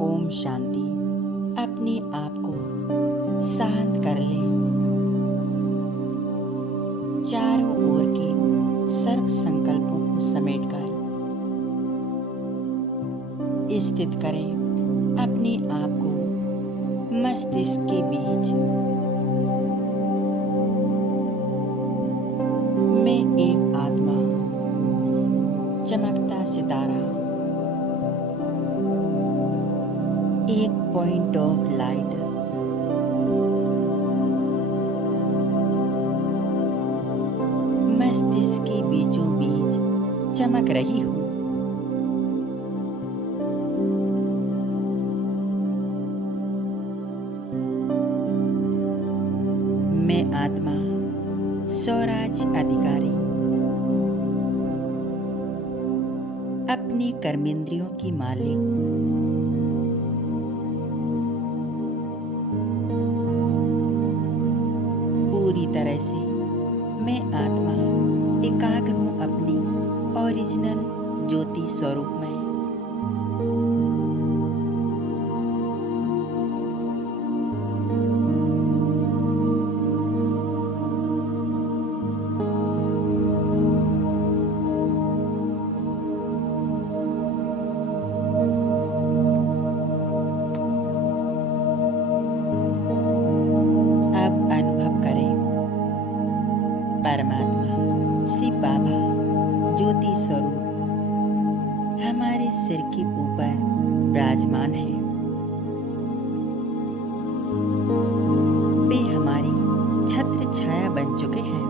ओम शांति। अपने आप को शांत कर ले। चारों ओर के सर्व संकल्पों को समेटकर स्थित करें अपने आप को मस्तिष्क के बीच। मैं एक आत्मा, चमकता सितारा, एक पॉइंट ऑफ लाइट। मस्तिष्क के बीचों बीच चमक रही हूँ। मैं आत्मा, स्वराज अधिकारी, अपनी कर्मेंद्रियों की मालिक, पूरी तरह से मैं आत्मा एकाग्र हूँ अपनी ओरिजिनल ज्योति स्वरूप में। अब अनुभव करें परमात्मा शिव बाबा ज्योति स्वरूप हमारे सिर के ऊपर विराजमान है। वे हमारी छत्र छाया बन चुके हैं।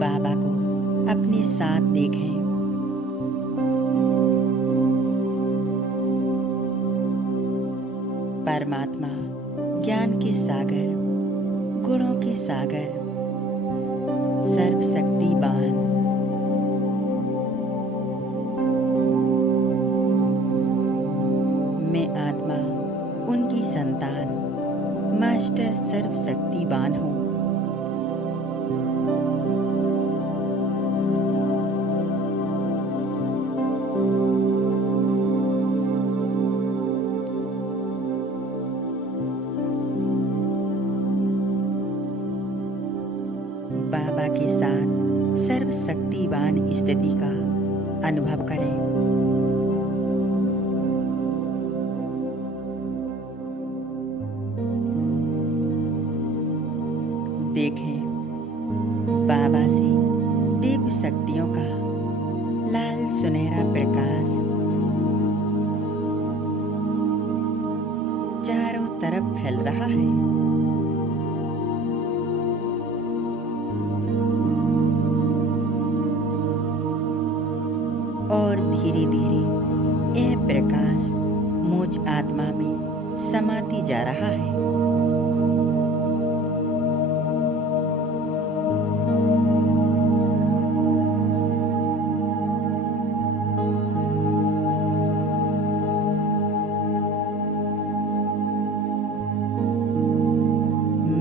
बाबा को अपने साथ देखें। परमात्मा ज्ञान के सागर, गुणों के सागर, सर्वशक्तिवान, मैं आत्मा उनकी संतान, मास्टर सर्वशक्तिवान हूँ। बाबा के साथ सर्वशक्तिवान स्थिति का अनुभव करें। देखें बाबा से दिव्य शक्तियों का लाल सुनहरा प्रकाश चारों तरफ फैल रहा है। और धीरे धीरे यह प्रकाश मुझ आत्मा में समाती जा रहा है।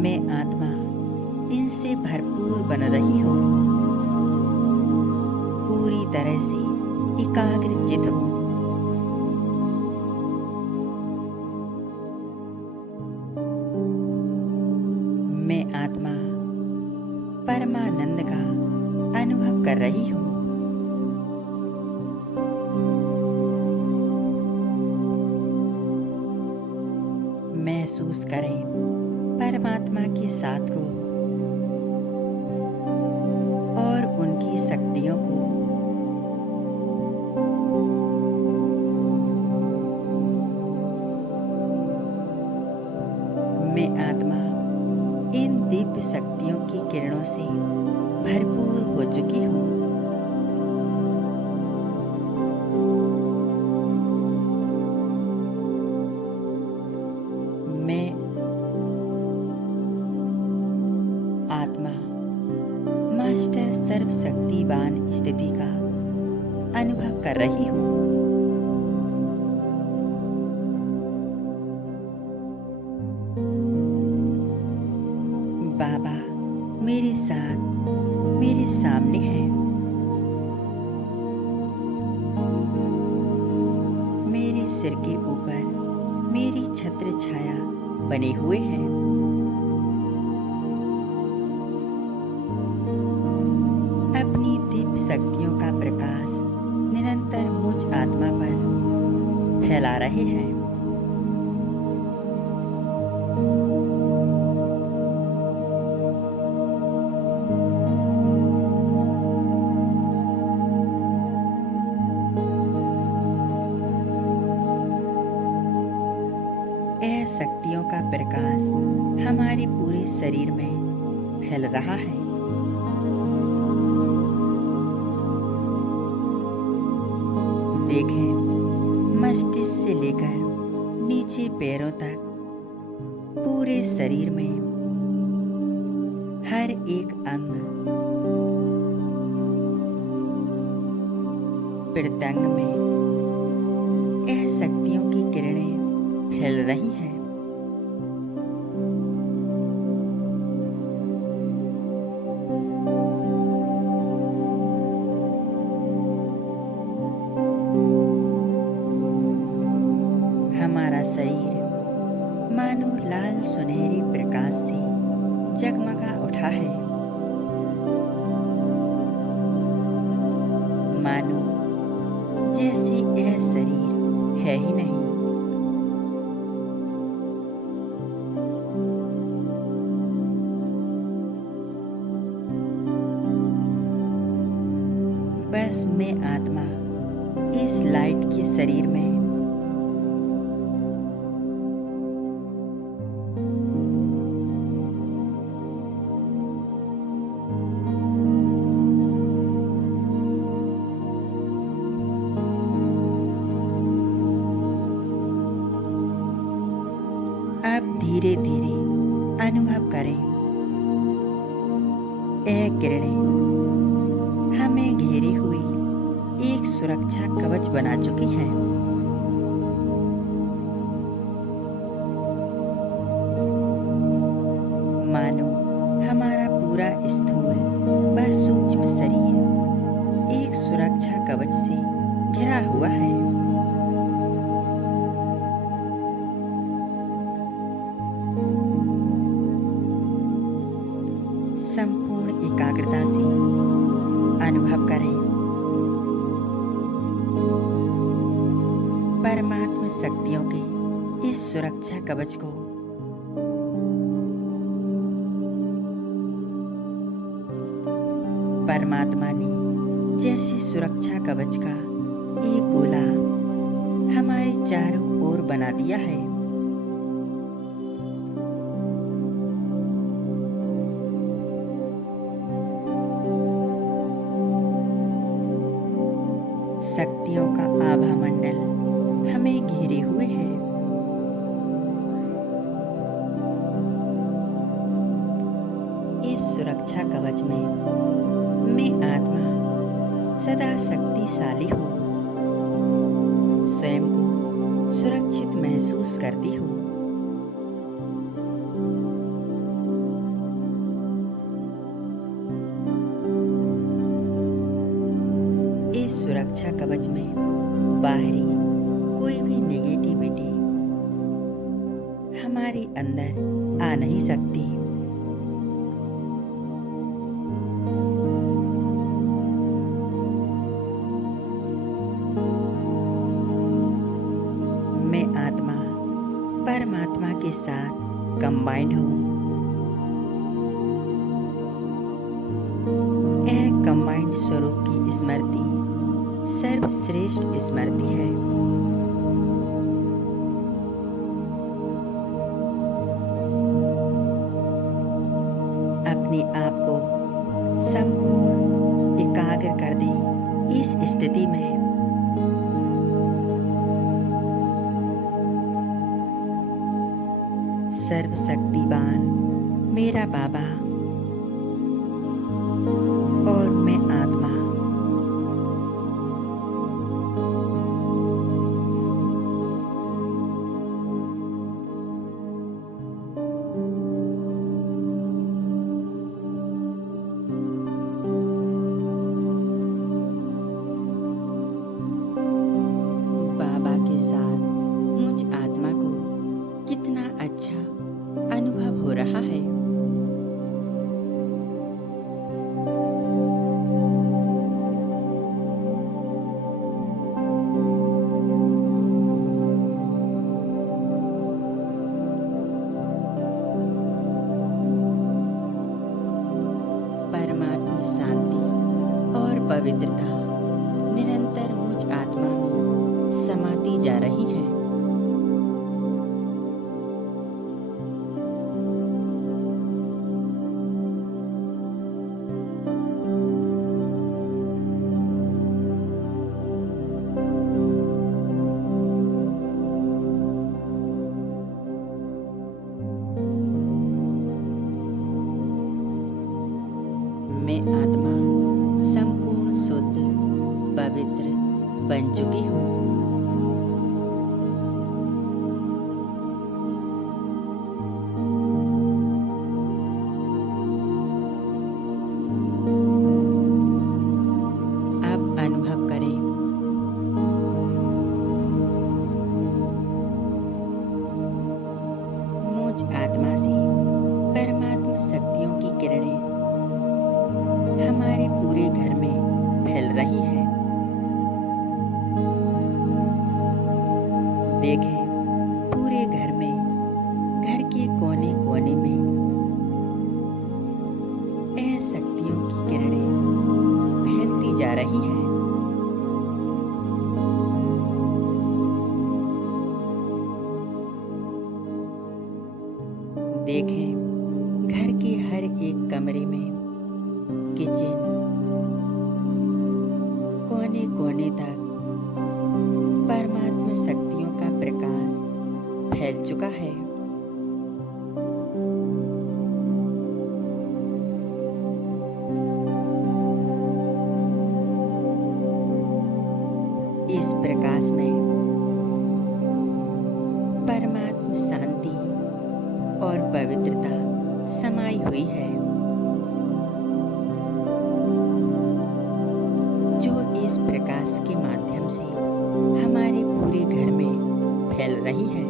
मैं आत्मा इनसे भरपूर बन रही हूँ। पूरी तरह से एकाग्रचित हूँ। मैं आत्मा परमानंद का अनुभव कर रही हूँ। महसूस करें परमात्मा के साथ को और उनकी शक्तियों को। मैं आत्मा इन दिव्य शक्तियों की किरणों से भरपूर हो चुकी हूँ। मैं आत्मा मास्टर सर्वशक्तिवान स्थिति का अनुभव कर रही हूँ। बाबा मेरे साथ मेरे सामने हैं। मेरे सिर के ऊपर मेरी छत्र छाया बने हुए हैं। अपनी दिव्य शक्तियों का प्रकाश निरंतर मुझ आत्मा पर फैला रहे हैं। यह शक्तियों का प्रकाश हमारे पूरे शरीर में फैल रहा है। देखें, मस्तिष्क से लेकर नीचे पैरों तक पूरे शरीर में हर एक अंग प्रत्यंग में यह शक्तियों की किरणें फैल रही हैं। हमारा शरीर मानो लाल सुनहरे प्रकाश से जगमगा उठा है। मानो जैसे यह शरीर है ही नहीं। बस मैं आत्मा इस लाइट के शरीर में अब धीरे धीरे अनुभव करें। यह किरणें हमें घेरे हुए एक सुरक्षा कवच बना चुकी हैं। मानो हमारा पूरा स्थूल व सूक्ष्म शरीर एक सुरक्षा कवच से घिरा हुआ है। संपूर्ण एकाग्रता से अनुभव करें। परमात्मा शक्तियों के इस सुरक्षा कवच को परमात्मा ने जैसे सुरक्षा कवच का एक गोला हमारे चारों ओर बना दिया है। शक्तियों का आभा मंडल हमें घेरे हुए है। इस सुरक्षा कवच में मैं आत्मा सदा शक्तिशाली हूँ। स्वयं को सुरक्षित महसूस करती हूँ। इस सुरक्षा कवच में बाहरी कोई भी नेगेटिविटी हमारे अंदर आ नहीं सकती। मैं आत्मा परमात्मा के साथ कंबाइंड हूँ। यह कंबाइंड स्वरूप की स्मृति सर्वश्रेष्ठ स्मृति है। अपने आप को संपूर्ण एकाग्र कर दें। इस स्थिति में सर्वशक्तिवान मेरा बाबा और मैं आत्मा कितना अच्छा अनुभव हो रहा है। परमात्मा शांति और पवित्रता निरंतर मुझ आत्मा में समाती जा रही है। मैं आत्मा संपूर्ण शुद्ध पवित्र बन चुकी हूँ। अब अनुभव करें मुझ आत्मा से परमात्मा शक्तियों की किरणें हमारे पूरे घर में फैल रही है। देखें पूरे घर में, घर के कोने कोने में यह शक्तियों की किरणें फैलती जा रही हैं। देखें घर के हर एक कमरे में, किचन, कोने कोने तक परमात्मा शक्तियों का प्रकाश फैल चुका है। इस प्रकाश में परमात्मा शांति और पवित्रता समाई हुई है, जो इस प्रकाश के माध्यम से हमारे पूरे घर में फैल रही है।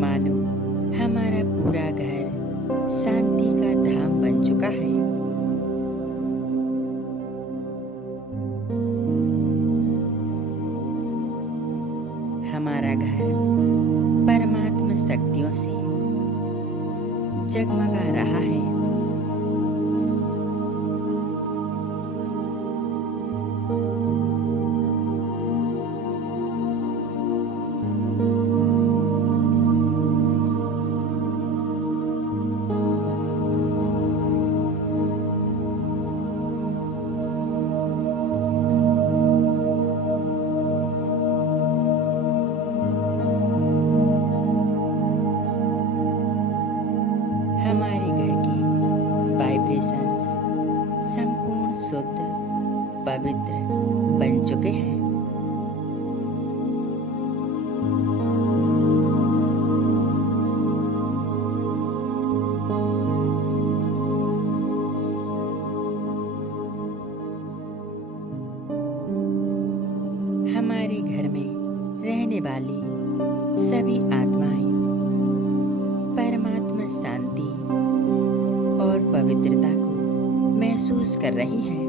मानो हमारा पूरा घर शांति का धाम बन चुका है। हमारा घर परमात्मा शक्तियों से जगमगा रहा है। हमारे घर की वाइब्रेशंस संपूर्ण शुद्ध पवित्र बन चुके हैं। हमारे घर में रहने वाली सभी आत्माएं परमात्मा शांति और पवित्रता को महसूस कर रही हैं।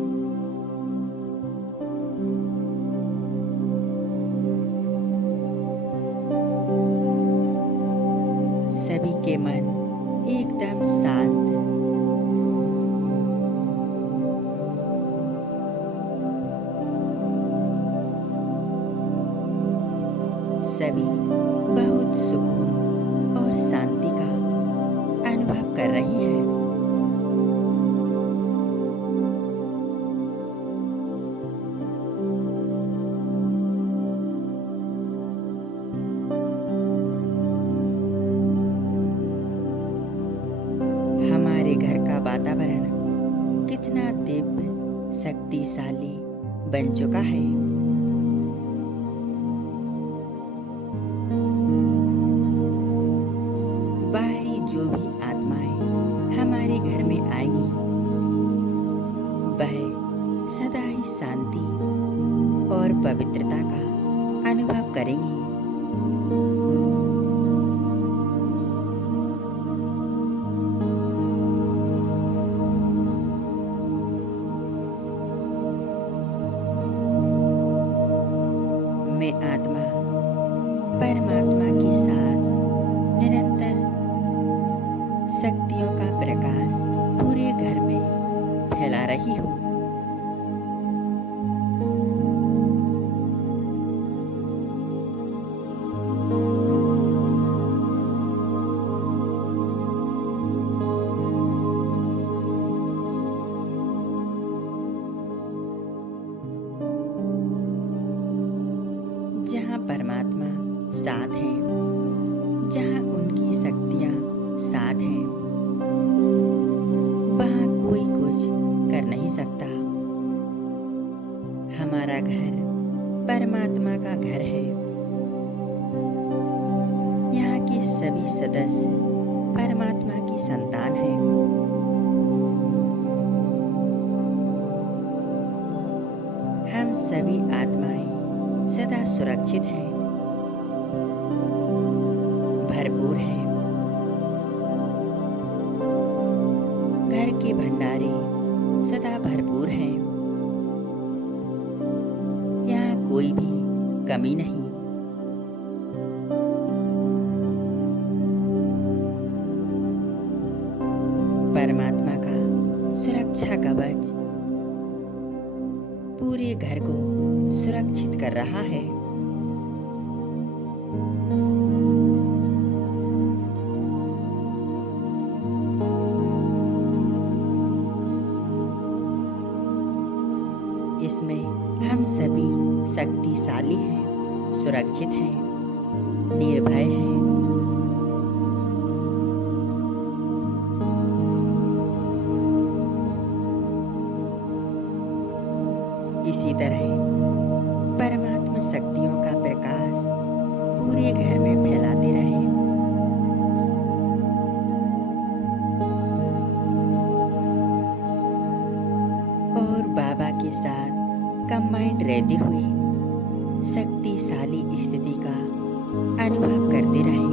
सभी के मन एकदम शांत, सभी बहुत सुकून और शांति का अनुभव कर रही हैं। हमारे घर का वातावरण कितना दिव्य, शक्तिशाली बन चुका है। बाहरी जो भी आत्माएं हमारे घर में आएंगी, वह ही शांति और पवित्रता का अनुभव करेंगी। मैं आत्मा परमात्मा के साथ निरंतर शक्तियों का प्रकाश पूरे घर में फैला रही हूँ। जहाँ परमात्मा साथ है, जहाँ उनकी शक्तियाँ साथ हैं, वहाँ कोई कुछ कर नहीं सकता। हमारा घर परमात्मा का घर है। यहाँ के सभी सदस्य परमात्मा की संतान हैं। हम सभी आत्माएं सदा सुरक्षित हैं, भरपूर हैं। घर के भंडारे सदा भरपूर हैं। यहाँ कोई भी कमी नहीं। परमात्मा का सुरक्षा कवच पूरे घर को सुरक्षित कर रहा है। इसमें हम सभी शक्तिशाली हैं, सुरक्षित हैं, निर्भय हैं। इसी तरह परमात्मा शक्तियों का प्रकाश पूरे घर में फैलाते रहे। और बाबा के साथ कंबाइंड रहते हुए शक्तिशाली स्थिति का अनुभव करते रहें।